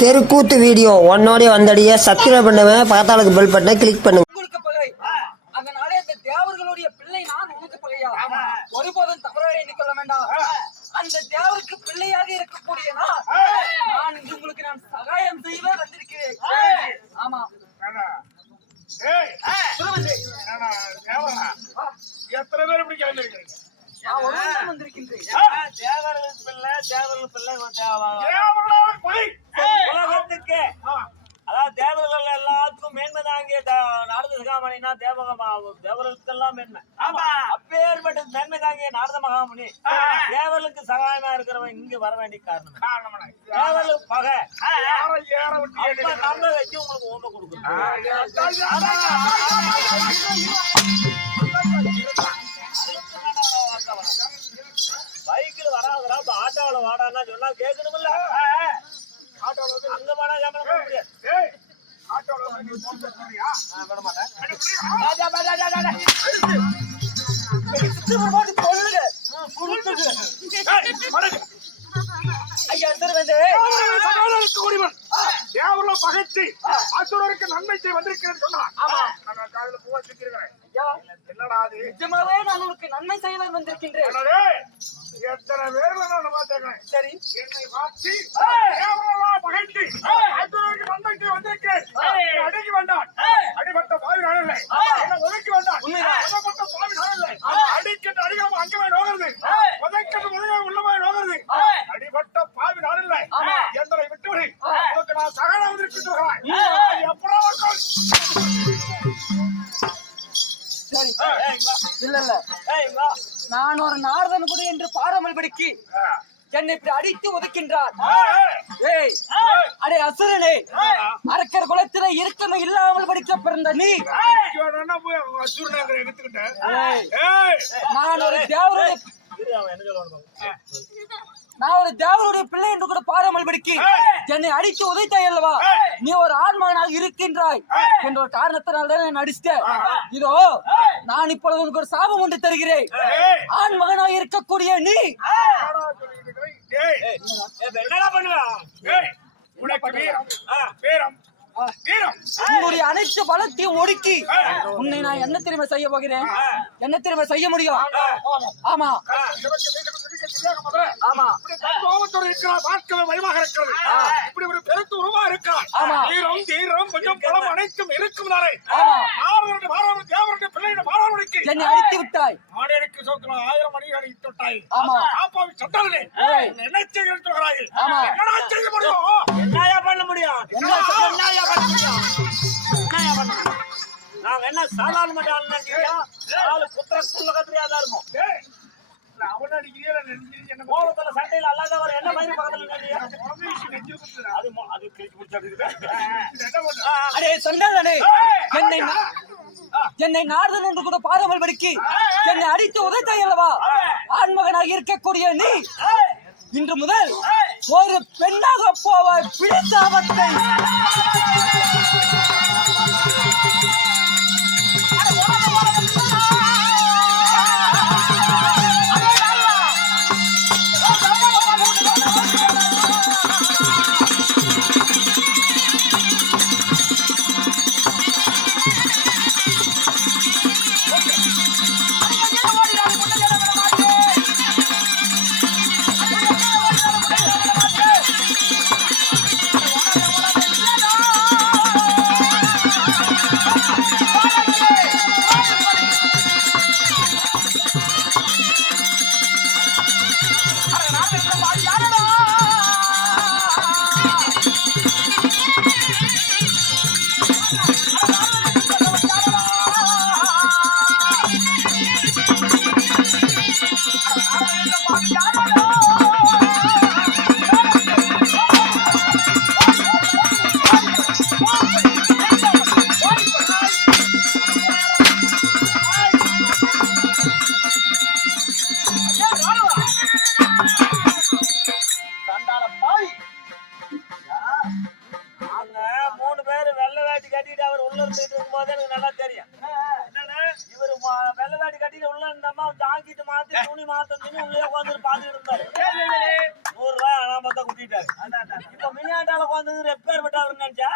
தெருக்கூத்து video ஒன்னோடய வந்தடிய subscribe பண்ணுவேன், பக்கத்தாளுக்கு bell பட்டனை கிளிக் பண்ணுங்க. அதனாலே இந்த தேவர்களுடைய பிள்ளை நான் உனக்கு பகையா ஒருபோதும் தவறாக எண்ணிக்கொள்ள வேண்டாம். அந்த தேவருக்கு பிள்ளையாக இருக்கக்கூடிய நான் உங்களுக்கு நான் சகாயம் செய்வே வந்திருக்கிறேன். ஆமா எத்தனை பேர் இப்படி கிளம்பிருக்கீங்க? வந்திருக்கின்றேன். உலகத்துக்கு அதாவது தேவர்கள் எல்லாத்துக்கும் மேன்மை தாங்கிய நாரத மகாமணினா தேவர்களுக்கெல்லாம் மேன்மை. அப்பேற்பட்ட மேன்மை தாங்கிய நாரத மகாமணி தேவர்களுக்கு சகாயமா இருக்கிறவன் இங்க வர வேண்டிய காரணம் தேவர்களுக்கு பகை நம்ம வச்சு உங்களுக்கு ஓம்ப கொடுக்கணும். பைக்கில் வராதுடா, ஆட்டோவில் வாடான்னா சொன்னா கேட்கணும்ல. அங்க வாடா சம்பளம் முடியாது. பகைத்து அசுரருக்கு நன்மை செய்ய வந்திருக்கிறேன் சொன்னார். காதுல பூவா சுத்திருக்கிறேன். என்னடா அது? நிஜமாவே நான் உனக்கு நன்மை செய்ய வந்திருக்கின்றேன். எத்தனை பேர் பார்த்தேன். சரி, என்னை மாற்றி பகைத்து அசுரருக்கு நன்மை செய்ய வந்திருக்கிறேன். அடங்கி வந்தான். அடிபட்ட பாவி நான் இல்லை. என்ன ஒதுக்கி வந்தான். அடிபட்ட பாவி நான் இல்லை. அடிக்கின்ற அடிக்காம அங்கமே நோகிறது. உதைக்கின்ற உதவி உள்ளமாய் நோகிறது. அடிபட்ட பாவி நான் இல்லை. எந்தனை விட்டுவிடு. உனக்கு நான் சகனம் வந்திருக்கின்றேன். எப்படா இல்ல நான் ஒரு நாரதன் கூட என்று பாராமல் படிக்கி என்னை இப்படி அடித்து ஒதுக்கின்றார். அடே அசுரனே, அரக்கர் குலத்தில இருக்கமே இல்லாமல் படிக்க பிறந்த நீ நான் ஒரு தேவருடைய பிள்ளை என்று கூட பாராமல் படிக்கி என்னை அடித்து உதைத்தாய் அல்லவா? நீ ஒரு ஆண்மகனாக இருக்கின்றாய் என்ற ஒரு காரணத்தினால்தான் நான் அடிச்சிட்டேன். இதோ நான் இப்பொழுது உனக்கு ஒரு சாபம் ஒன்று தருகிறேன். ஆண்மகனாக இருக்கக்கூடிய நீ என்னடா பண்ணுவா? உன்னுடைய அனைத்து பலத்தையும் ஒடுக்கி உன்னை நான் என்ன தெரியுமா செய்ய போகிறேன்? என்ன தெரியுமா செய்ய முடியும்? ஆமா ஆமா இப்படி ஒரு பெருத்து உருவா இருக்கிறார். தீரம் தீரம் கொஞ்சம் பலம் அனைத்தும் இருக்கும் தானே. என்னை அடித்து விட்டாய். ஆடையனுக்கு சோக்கலாம் 1000 மணிகளை இட்டு விட்டாய். ஆமா ஆப்பாவி சட்டங்களே என்ன செய்ய சொல்கிறார்கள்? என்னடா செய்ய முடியும்? என்னையா பண்ண முடியும்? என்னையா பண்ண முடியும்? நாங்க என்ன சாதாரண குத்திரக்குள்ள கத்திரியாதான் இருக்கும். அவன் அடிக்கிறீங்க என்ன கோபத்துல சண்டையில அல்லாத வர என்ன மாதிரி பக்கத்துல அடே சொன்னாலே என்னை நாரதன் என்று கூட பாராமல் படிக்கி என்னை அடித்து உதைத்தாய் அல்லவா? ஆண்மகனாக இருக்கக்கூடிய நீ இன்று முதல் ஒரு பெண்ணாக போவாய். பிடித்த அவத்தை வெள்ளை வேட்டி கட்டிட்டு உள்ள இருந்தம்மா ஜாங்கிட்டு மாத்தி துணி மாத்தி உள்ளே உட்காந்து பாத்துட்டு இருந்தாரு. மதிசூர் எப்பேற்பட்ட அவர் நினைச்சா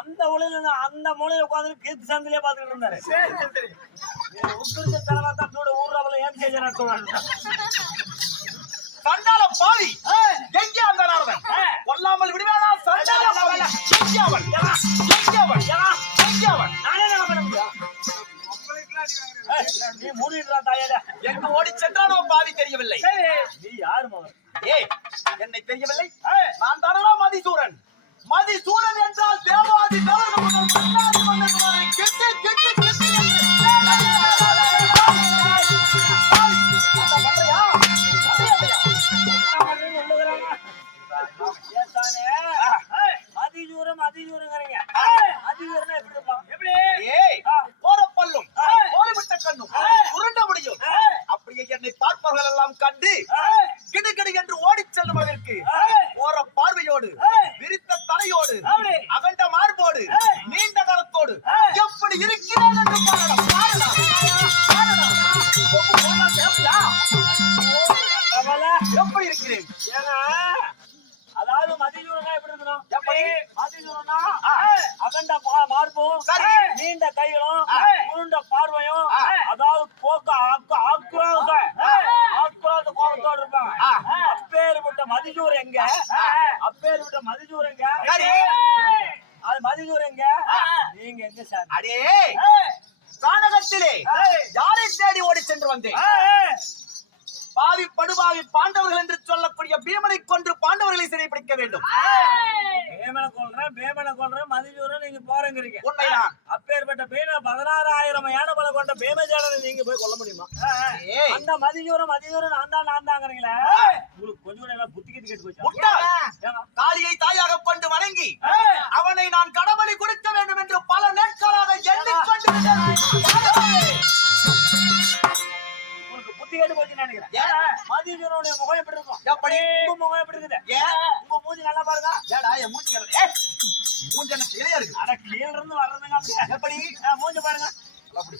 அந்த மூலையில அந்த மூலையில உட்காந்து கீர்த்தி சந்திலே பாத்துக்கிட்டு இருந்தாரு. உத்திரிச்ச தலைவாத்தோட ஊர்றவளை ஏன் செய்ய நடத்துவாங்க சண்டால பாவி எங்கே அந்த நாரதன் கொல்லாமல் விடுவானா சண்டால பாவி எங்கே அவன் எங்கே அவன் எங்கே அவன் நானே என்ன பண்ண முடியும்? நீ மூடிடுறா தாயால. எங்கு ஓடி சென்றானோ பாவி தெரியவில்லை. நீ யாரு மகன்? ஏய் என்னை தெரியவில்லை. நான் தானடா மதிசூரன். மதிசூரன் என்றால் தேவாதி தேவன் முதல் மன்னாதி மன்னர் வரை கெட்டு கெட்டு கெட்டு என்னை பார்ப்பவர்கள் எல்லாம் கண்டு கிடுகிடு என்று ஓடிச் செல்லும் அளவிற்கு ஓர பார்வையோடு விரித்த தலையோடு அகண்ட மார்போடு நீண்ட காலத்தோடு எப்படி இருக்கிறேன் என்று பாருடா. எப்படி இருக்கிறேன்? அதாவது மதிசூரனா எப்படி இருக்கணும்? எப்படி மதிசூரனா அகண்ட மார்பும் நீண்ட கைகளும் உருண்ட பார்வையும் அதாவது போக்க ஆக்குறாத கோபத்தோடு இருப்பாங்க. அப்பேற்பட்ட மதிசூர் எங்க? அப்பேற்பட்ட மதிசூர் எங்க? அது மதிசூர் எங்க? நீங்க எங்க சார்? அடே கானகத்திலே யாரை தேடி ஓடி சென்று வந்தேன்? பாவி படுபாவி பாண்டவர்கள் என்று சொல்லக்கூடிய பீமனை கொன்று பாண்டவர்களை சிறைப்பிடிக்க வேண்டும். பேமனை கொல்றேன் மதிசூரன் நீங்க போறீங்க. உண்மைதான். அப்பேற்பட்ட பீம 16,000 யானை பல கொண்ட பீமஜாடனை நீங்க போய் கொல்ல முடியுமா? அந்த மதிசூரன் நான் தாங்கிறீங்களே, உங்களுக்கு கொஞ்சம் எல்லாம் புத்தி கேட்டு போச்சு. காளியை தாயாக கொண்டு வணங்கி அவனை நான் கடவுளை கொடுக்க வேண்டும் என்று பல நாட்களாக எண்ணிக்கொண்டிருந்தேன். புத்தி கேட்டு போச்சு நினைக்கிறேன். மதிசூரனுடைய முகம் எப்படி இருக்கும்? எப்படி உங்க முகம் எப்படி இருக்குது? உங்க மூஞ்சி நல்லா பாருங்க. ஏடா என் மூஞ்சி மூஞ்சி என்ன கிளியா இருக்கு? அட கீழ இருந்து வர்றதுங்க அப்படியே. எப்படி மூஞ்சி பாருங்க. அப்படி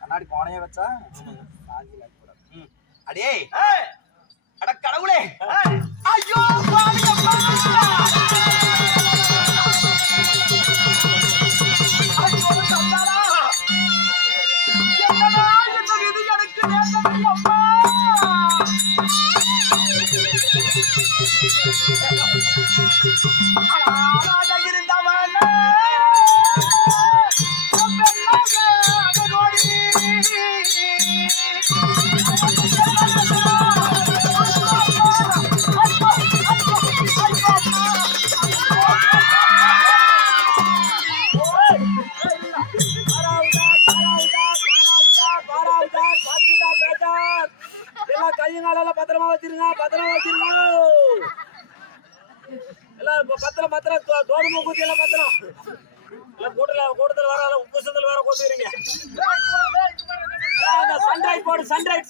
கண்ணாடி கோணைய வச்சா அடே அட கடவுளே ஐயோ பாவியப்பா ஐயோ சந்தாரா என்னடா இந்த விதி எனக்கு நேர்ந்தது அம்மா ஆளாக இருந்தவன் கையங்கால பத்திரமா வச்சிருங்க. எல்லாம் பத்திரம் தோடு மூக்குத்தி எல்லாம் பத்திரம் எல்லாம் கூட்டத்துல வர உப்பு சந்தல் வேற கொண்டுறீங்க. சன்ரைட் போடு சன்ரைட்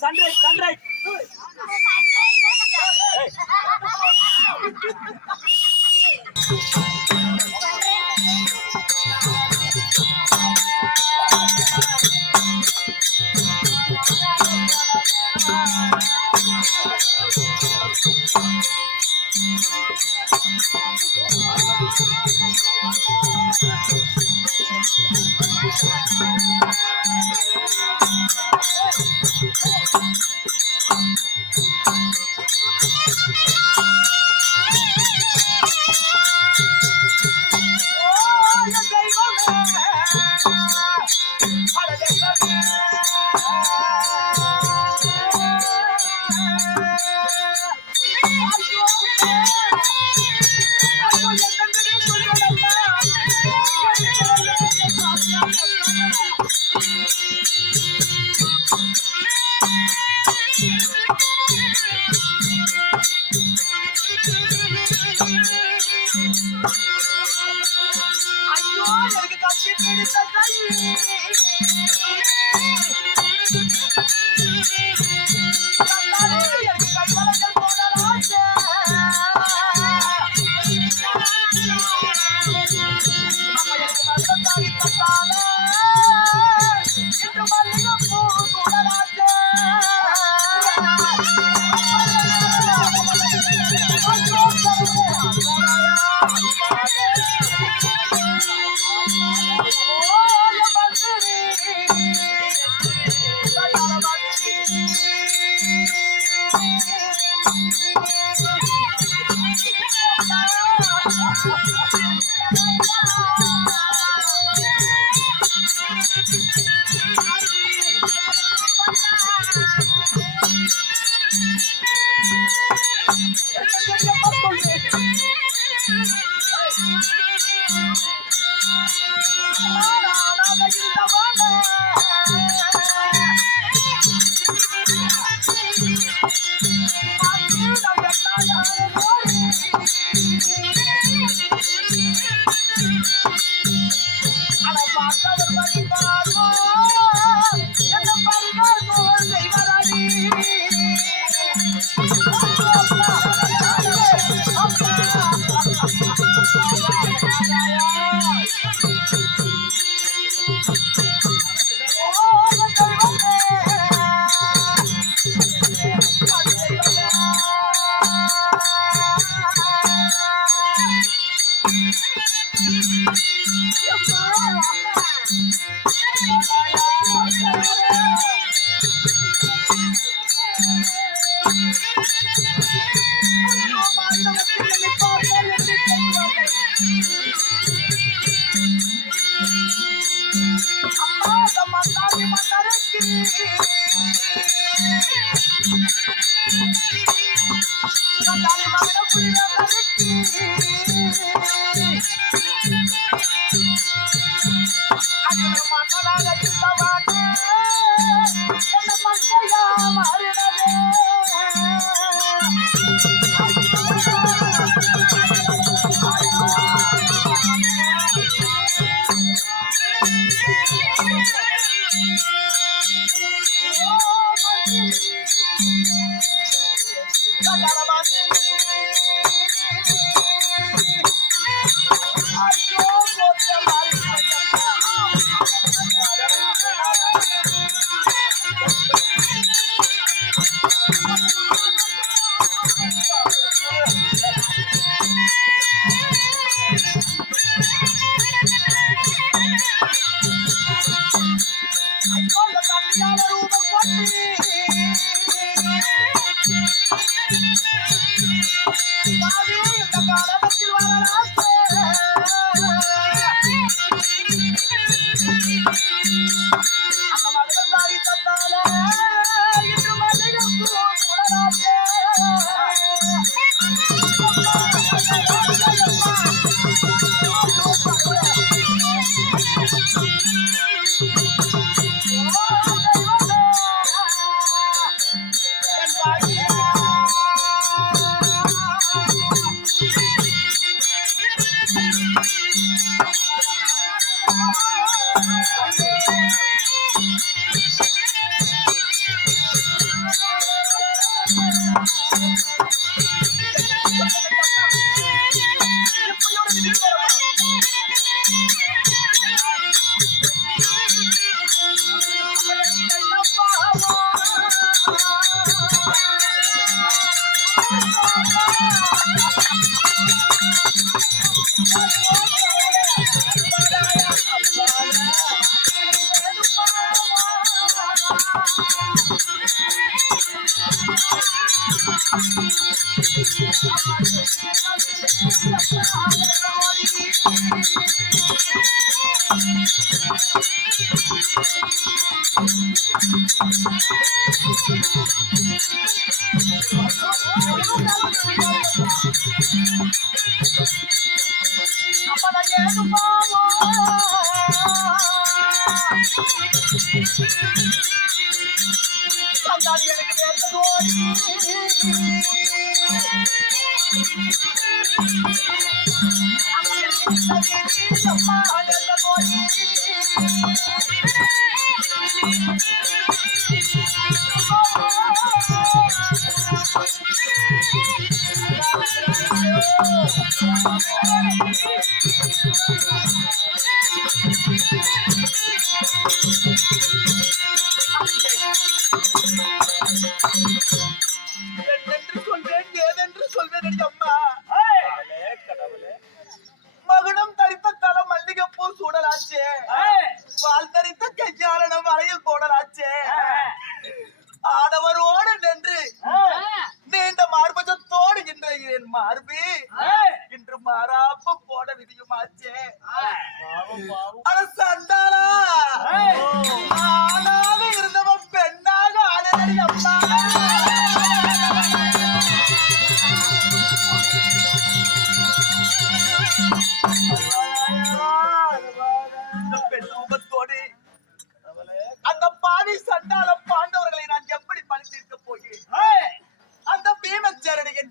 மகுடம் தரித்த தலம் மல்லிகைப்பூ சூடலாச்சே, வால் தரித்த கையாளனம் வரையில் போடலாச்சே, ஆடவரோடு நின்று நீண்ட மார்பகத்தோடு இன்று என் மார்பி இன்று மாறாப்பு போட விதியுமாச்சே. அரசாண்டாரா ஆணாக இருந்தவன் பெண்ணாக ஆனடி அம்மா.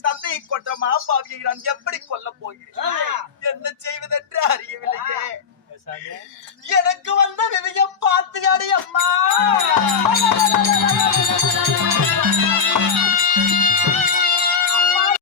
தந்தையை கொன்ற மாபாவியை நான் எப்படி கொல்ல போகிறேன்? என்ன செய்வதென்று அறியவில்லையே. எனக்கு வந்த விதியை பார்த்தியாடி அம்மா.